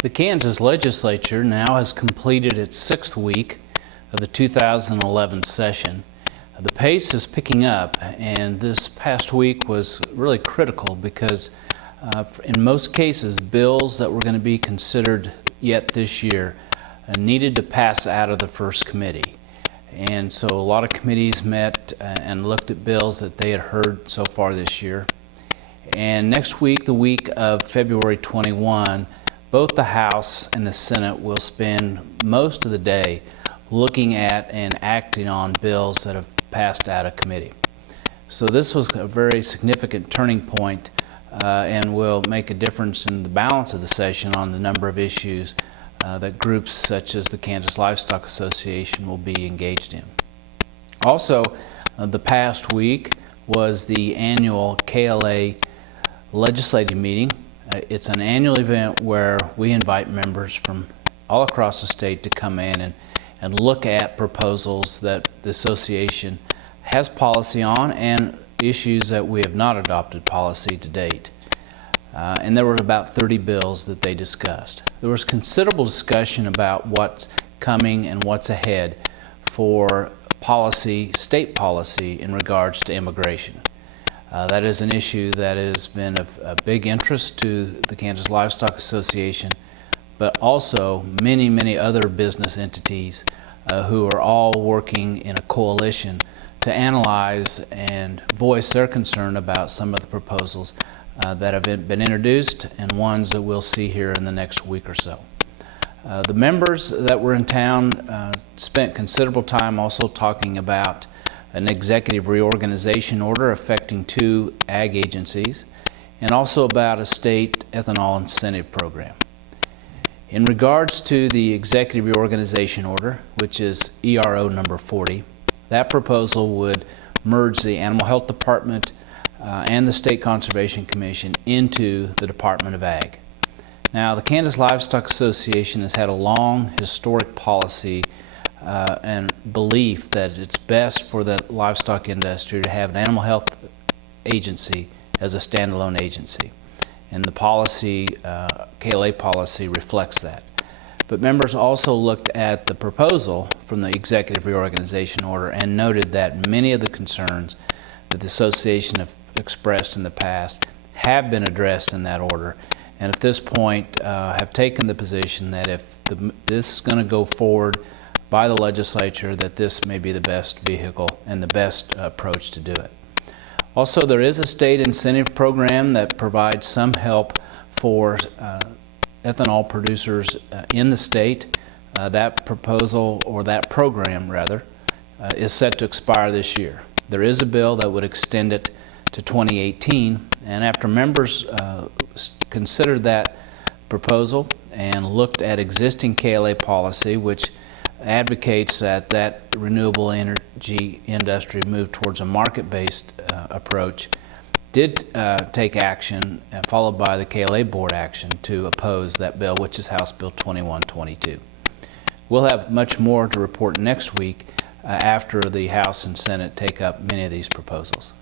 The Kansas Legislature now has completed its 6th week of the 2011 session. The pace is picking up, and this past week was really critical because in most cases, bills that were going to be considered yet this year needed to pass out of the first committee. And so a lot of committees met and looked at bills that they had heard so far this year. And next week, the week of February 21, both the House and the Senate will spend most of the day looking at and acting on bills that have passed out of committee. So this was a very significant turning point and will make a difference in the balance of the session on the number of issues that groups such as the Kansas Livestock Association will be engaged in. Also, the past week was the annual KLA legislative meeting. It's an annual event where we invite members from all across the state to come in and look at proposals that the association has policy on and issues that we have not adopted policy to date. And there were about 30 bills that they discussed. There was considerable discussion about what's coming and what's ahead for policy, state policy in regards to immigration. That is an issue that has been of a big interest to the Kansas Livestock Association, but also many other business entities who are all working in a coalition to analyze and voice their concern about some of the proposals that have been introduced and ones that we'll see here in the next week or so. The members that were in town spent considerable time also talking about an executive reorganization order affecting 2 ag agencies, and also about a state ethanol incentive program. In regards to the executive reorganization order, which is ERO number 40, that proposal would merge the Animal Health Department and the State Conservation Commission into the Department of Ag. Now, the Kansas Livestock Association has had a long historic policy and belief that it's best for the livestock industry to have an animal health agency as a standalone agency. And the policy, KLA policy, reflects that. But members also looked at the proposal from the executive reorganization order and noted that many of the concerns that the association have expressed in the past have been addressed in that order, and at this point have taken the position that if this is going to go forward by the legislature, that this may be the best vehicle and the best approach to do it. Also, there is a state incentive program that provides some help for ethanol producers in the state. That proposal, or that program rather, is set to expire this year. There is a bill that would extend it to 2018, and after members considered that proposal and looked at existing KLA policy, which advocates that renewable energy industry move towards a market-based approach, did take action, followed by the KLA board action, to oppose that bill, which is House Bill 2122. We'll have much more to report next week after the House and Senate take up many of these proposals.